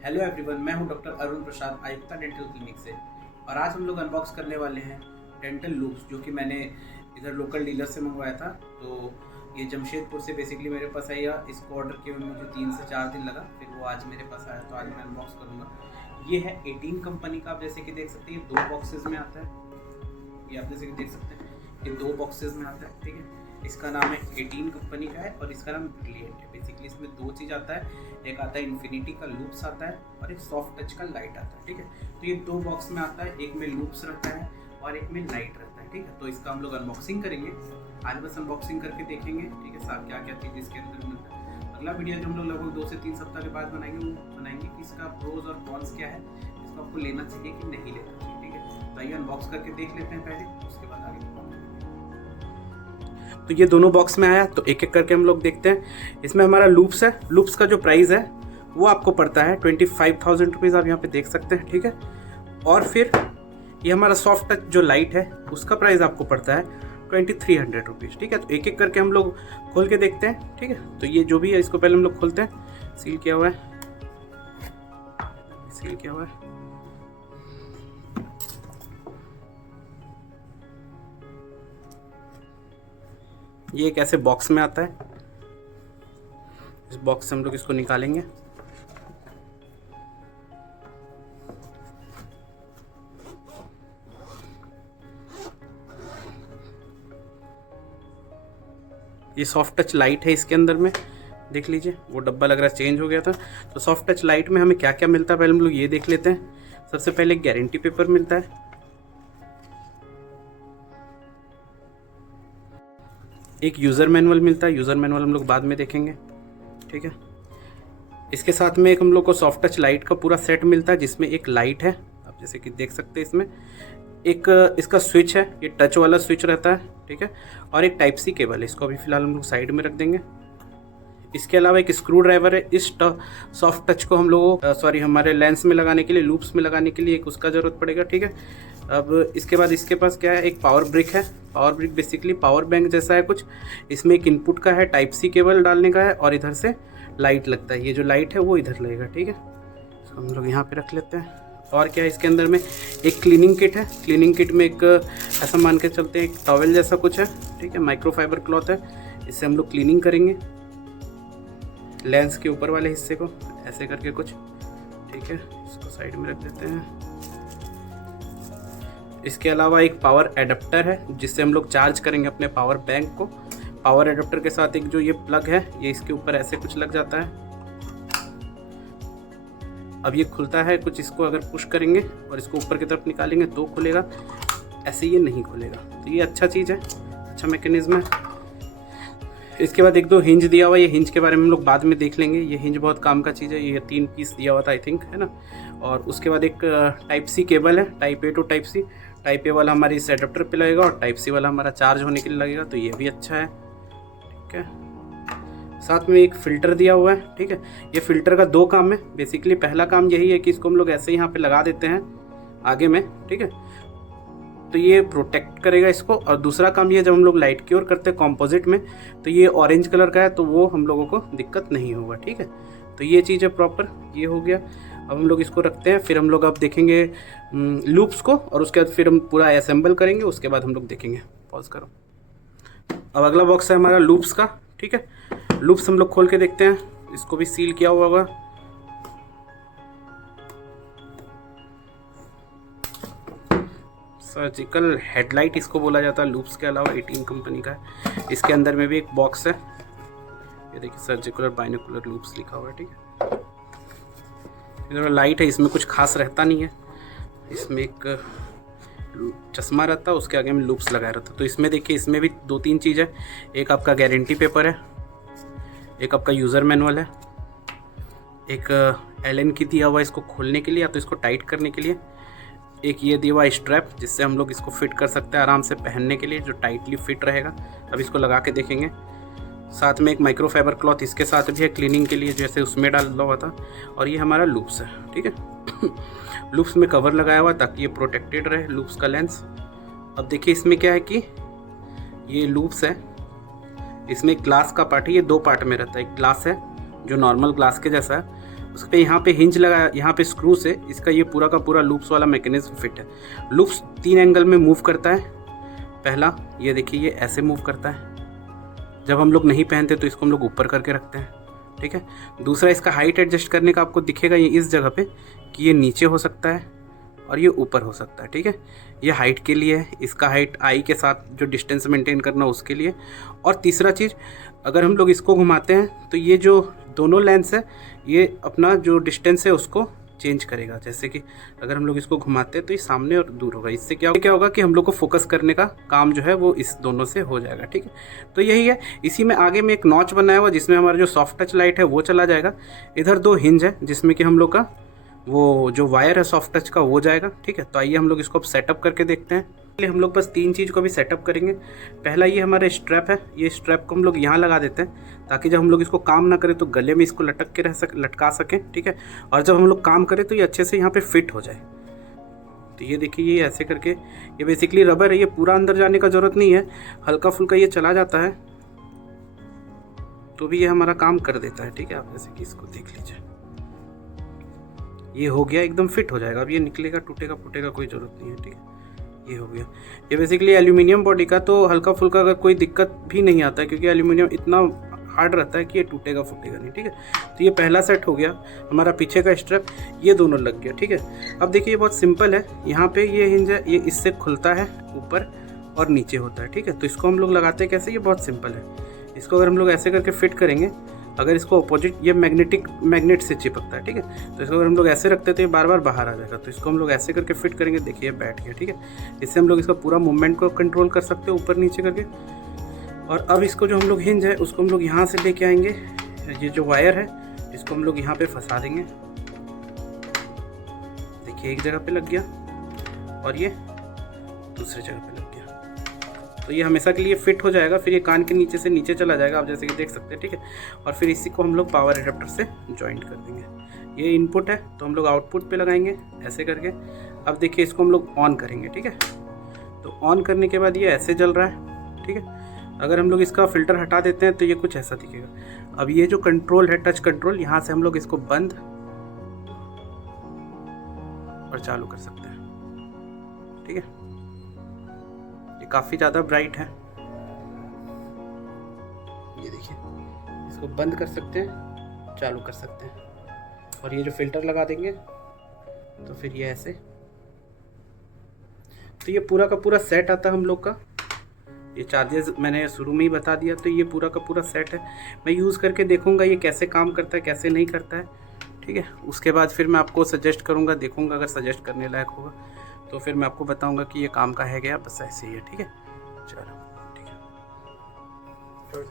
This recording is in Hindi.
हेलो एवरीवन, मैं हूं डॉक्टर अरुण प्रसाद आयुक्ता डेंटल क्लिनिक से। और आज हम लोग अनबॉक्स करने वाले हैं डेंटल लूप्स, जो कि मैंने इधर लोकल डीलर से मंगवाया था। तो ये जमशेदपुर से बेसिकली मेरे पास आया। इसको ऑर्डर किए हुए मुझे 3 से 4 दिन लगा, फिर वो आज मेरे पास आया। तो आज मैं अनबॉक्स करूँगा। ये है 18 कंपनी का। आप जैसे कि देख सकते हैं, ये 2 बॉक्सेस में आता है। ये आप जैसे कि देख सकते हैं, ये 2 बॉक्सेस में आता है। ठीक है, इसका नाम है 18 कंपनी का है और इसका नाम ब्रिलिएंट है। बेसिकली इसमें 2 चीज़ आता है, एक आता है इन्फिनिटी का लूप्स आता है और एक सॉफ्ट टच का लाइट आता है। ठीक है, तो ये 2 बॉक्स में आता है, एक में लूप्स रहता है और एक में लाइट रहता है। ठीक है, तो इसका हम लोग अनबॉक्सिंग करेंगे आज। बस अनबॉक्सिंग करके देखेंगे। ठीक है, साथ क्या क्या चीज़ इसके अंदर मिलता है। अगला वीडियो जो हम लोग लगभग 2 से 3 सप्ताह के बाद बनाएंगे, वो बनाएंगे कि इसका प्रोज और कॉन्स क्या है, इसको आपको लेना चाहिए कि नहीं लेना चाहिए। ठीक है, तो आइए अनबॉक्स करके देख लेते हैं पहले, उसके बाद आगे। तो ये दोनों बॉक्स में आया, तो एक एक करके हम लोग देखते हैं। इसमें हमारा लूप्स है। लूप्स का जो प्राइस है वो आपको पड़ता है 25,000 रुपीज़, आप यहाँ पे देख सकते हैं। ठीक है, और फिर ये हमारा सॉफ्ट टच जो लाइट है उसका प्राइस आपको पड़ता है 2300 रुपीज़। ठीक है, तो एक एक करके हम लोग खोल के देखते हैं। ठीक है, तो ये जो भी है इसको पहले हम लोग खोलते हैं। सील किया हुआ है, सील किया हुआ है। ये एक ऐसे बॉक्स में आता है। इस बॉक्स से हम लोग इसको निकालेंगे। ये सॉफ्ट टच लाइट है इसके अंदर में, देख लीजिए। वो डब्बा लग रहा है चेंज हो गया था। तो सॉफ्ट टच लाइट में हमें क्या क्या मिलता है पहले हम लोग ये देख लेते हैं। सबसे पहले एक गारंटी पेपर मिलता है, एक यूज़र मैनुअल मिलता है। यूज़र मैनुअल हम लोग बाद में देखेंगे। ठीक है, इसके साथ में एक हम लोग को सॉफ्ट टच लाइट का पूरा सेट मिलता है, जिसमें एक लाइट है, आप जैसे कि देख सकते हैं। इसमें एक इसका स्विच है, ये टच वाला स्विच रहता है। ठीक है, और एक टाइप सी केबल है। इसको अभी फिलहाल हम लोग साइड में रख देंगे। इसके अलावा एक स्क्रू ड्राइवर है। इस सॉफ्ट टच को हम लोगों हमारे लेंस में लगाने के लिए, लूप्स में लगाने के लिए एक उसका ज़रूरत पड़ेगा। ठीक है, अब इसके बाद इसके पास क्या है, एक पावर ब्रिक है। Power brick basically power bank जैसा है कुछ। इसमें एक इनपुट का है, टाइप सी केबल डालने का है, और इधर से लाइट लगता है। ये जो लाइट है वो इधर लगेगा। ठीक है, तो हम लोग यहाँ पे रख लेते हैं। और क्या है इसके अंदर में, एक क्लीनिंग किट है। क्लीनिंग किट में एक ऐसा मान के चलते हैं, एक टॉवेल जैसा कुछ है। ठीक है, माइक्रोफाइबर क्लॉथ है। इससे हम लोग क्लीनिंग करेंगे लेंस के ऊपर वाले हिस्से को, ऐसे करके कुछ। ठीक है, इसको साइड में रख देते हैं। इसके अलावा एक पावर एडाप्टर है, जिससे हम लोग चार्ज करेंगे अपने पावर बैंक को। पावर एडाप्टर के साथ एक जो ये प्लग है, ये इसके ऊपर ऐसे कुछ लग जाता है। अब ये खुलता है कुछ, इसको अगर पुश करेंगे और इसको ऊपर की तरफ निकालेंगे तो खुलेगा, ऐसे ये नहीं खुलेगा। तो ये अच्छा चीज़ है, अच्छा मैकेनिज्म है। इसके बाद एक 2 हिंज दिया हुआ है। ये हिंज के बारे में हम लोग बाद में देख लेंगे। ये हिंज बहुत काम का चीज़ है। ये 3 पीस दिया हुआ था आई थिंक, है ना। और उसके बाद एक टाइप सी केबल है, type A to type C. Type A वाला हमारी इस एडाप्टर पे लगेगा और टाइप सी वाला हमारा चार्ज होने के लिए लगेगा। तो ये भी अच्छा है। ठीक है, साथ में एक फ़िल्टर दिया हुआ है। ठीक है, ये फ़िल्टर का 2 काम है बेसिकली। पहला काम यही है कि इसको हम लोग ऐसे यहाँ पे लगा देते हैं आगे में। ठीक है, तो ये प्रोटेक्ट करेगा इसको। और दूसरा काम ये, जब हम लोग लाइट क्योर करते हैं कॉम्पोजिट में, तो ये ऑरेंज कलर का है, तो वो हम लोगों को दिक्कत नहीं होगा। ठीक है, तो ये चीज़ है प्रॉपर, ये हो गया। अब हम लोग इसको रखते हैं, फिर हम लोग अब देखेंगे लूप्स को, और उसके बाद फिर हम पूरा असेंबल करेंगे। उसके बाद हम लोग देखेंगे। पॉज करो। अब अगला बॉक्स है हमारा लूप्स का। ठीक है, लूप्स हम लोग खोल के देखते हैं। इसको भी सील किया हुआ होगा। सर्जिकल हेडलाइट इसको बोला जाता है लूप्स के अलावा। 18 कंपनी का है। इसके अंदर में भी एक बॉक्स है, ये देखिए, सर्जिकल और बाइनोकुलर लूप्स लिखा हुआ है। ठीक है, इधर लाइट है, इसमें कुछ खास रहता नहीं है। इसमें एक चश्मा रहता है, उसके आगे में लूप्स लगाया रहता है। तो इसमें देखिए, इसमें भी 2-3 चीज़ है। एक आपका गारंटी पेपर है, एक आपका यूज़र मैनुअल है, एक एलन की दिया हुआ है इसको खोलने के लिए या तो इसको टाइट करने के लिए। एक ये दिया हुआ स्ट्रैप, जिससे हम लोग इसको फिट कर सकते हैं आराम से पहनने के लिए, जो टाइटली फिट रहेगा। अब इसको लगा के देखेंगे। साथ में एक माइक्रोफाइबर क्लॉथ इसके साथ भी है क्लीनिंग के लिए, जैसे उसमें डाला हुआ था। और ये हमारा लूप्स है। ठीक है, लूप्स में कवर लगाया हुआ ताकि ये प्रोटेक्टेड रहे, लूप्स का लेंस। अब देखिए इसमें क्या है कि ये लूप्स है, इसमें ग्लास का पार्ट है। ये 2 पार्ट में रहता है। एक ग्लास है जो नॉर्मल ग्लास के जैसा है, उस पर यहाँ पे हिंज लगा, यहाँ पे स्क्रू से इसका ये पूरा का पूरा लूप्स वाला मैकेनिज्म फिट है। लूप्स 3 एंगल में मूव करता है। पहला ये देखिए, ये ऐसे मूव करता है, जब हम लोग नहीं पहनते तो इसको हम लोग ऊपर करके रखते हैं, ठीक है। दूसरा, इसका हाइट एडजस्ट करने का आपको दिखेगा ये इस जगह पे कि ये नीचे हो सकता है और ये ऊपर हो सकता है, ठीक है। ये हाइट के लिए है, इसका हाइट आई के साथ जो डिस्टेंस मेंटेन करना उसके लिए। और तीसरा चीज़, अगर हम लोग इसको घुमाते हैं तो ये जो दोनों लेंस है ये अपना जो डिस्टेंस है उसको चेंज करेगा। जैसे कि अगर हम लोग इसको घुमाते हैं तो ये सामने और दूर होगा। इससे क्या होगा कि हम लोग को फोकस करने का काम जो है वो इस दोनों से हो जाएगा, ठीक है। तो यही है। इसी में आगे में एक नॉच बनाया हुआ जिसमें हमारा जो सॉफ्ट टच लाइट है वो चला जाएगा। इधर 2 हिंज है जिसमें कि हम लोग का वो जो वायर है सॉफ्ट टच का वो जाएगा, ठीक है। तो आइए हम लोग इसको अब सेटअप करके देखते हैं। हम लोग बस 3 चीज़ को भी सेटअप करेंगे। पहला, ये हमारा स्ट्रैप है, ये स्ट्रैप को हम लोग यहाँ लगा देते हैं ताकि जब हम लोग इसको काम ना करें तो गले में इसको लटका सकें, ठीक है। और जब हम लोग काम करें तो ये अच्छे से यहाँ पे फिट हो जाए। तो ये देखिए, ये ऐसे करके, ये बेसिकली रबर है, ये पूरा अंदर जाने का ज़रूरत नहीं है, हल्का फुल्का ये चला जाता है तो भी ये हमारा काम कर देता है, ठीक है। आप जैसे कि इसको देख लीजिए, ये हो गया, एकदम फिट हो जाएगा। अब ये निकलेगा, टूटेगा फूटेगा कोई ज़रूरत नहीं है, ठीक है। ये हो गया। ये बेसिकली एल्यूमिनियम बॉडी का, तो हल्का फुल्का अगर कोई दिक्कत भी नहीं आता है क्योंकि एल्यूमिनियम इतना हार्ड रहता है कि ये टूटेगा फूटेगा नहीं, ठीक है। तो ये पहला सेट हो गया हमारा पीछे का स्ट्रैप, ये दोनों लग गया, ठीक है। अब देखिए, ये बहुत सिंपल है। यहाँ पे ये हिंज है, ये इससे खुलता है ऊपर और नीचे होता है, ठीक है। तो इसको हम लोग लगाते हैं कैसे, ये बहुत सिंपल है। इसको अगर हम लोग ऐसे करके फिट करेंगे, अगर इसको अपोजिट, ये मैग्नेट से चिपकता है, ठीक है। तो इसको अगर हम लोग ऐसे रखते तो ये बार बार बाहर आ जाएगा। तो इसको हम लोग ऐसे करके फिट करेंगे, देखिए बैठ गया, ठीक है। इससे हम लोग इसका पूरा मूवमेंट को कंट्रोल कर सकते हैं ऊपर नीचे करके। और अब इसको जो हम लोग हिंज है उसको हम लोग यहाँ से लेके आएंगे, ये जो वायर है इसको हम लोग यहाँ पे फंसा देंगे। देखिए, एक जगह पे लग गया और ये दूसरी जगह पे लग गया। तो ये हमेशा के लिए फिट हो जाएगा। फिर ये कान के नीचे से नीचे चला जाएगा, आप जैसे कि देख सकते हैं, ठीक है। और फिर इसी को हम लोग पावर एडेप्टर से जॉइंट कर देंगे। ये इनपुट है तो हम लोग आउटपुट पे लगाएंगे ऐसे करके। अब देखिए, इसको हम लोग ऑन करेंगे, ठीक है। तो ऑन करने के बाद ये ऐसे जल रहा है, ठीक है। अगर हम लोग इसका फिल्टर हटा देते हैं तो ये कुछ ऐसा दिखेगा। अब ये जो कंट्रोल है, टच कंट्रोल, यहाँ से हम लोग इसको बंद और चालू कर सकते हैं, ठीक है। ये काफ़ी ज़्यादा ब्राइट है, ये देखिए। इसको बंद कर सकते हैं, चालू कर सकते हैं। और ये जो फिल्टर लगा देंगे तो फिर ये ऐसे, तो ये पूरा का पूरा सेट आता है हम लोग का। ये चार्जेस मैंने शुरू में ही बता दिया। तो ये पूरा का पूरा सेट है। मैं यूज़ करके देखूंगा ये कैसे काम करता है, कैसे नहीं करता है, ठीक है। उसके बाद फिर मैं आपको सजेस्ट करूंगा, देखूंगा अगर सजेस्ट करने लायक होगा तो फिर मैं आपको बताऊंगा कि ये काम का है क्या। बस ऐसे ही है, ठीक है। चलो, ठीक है।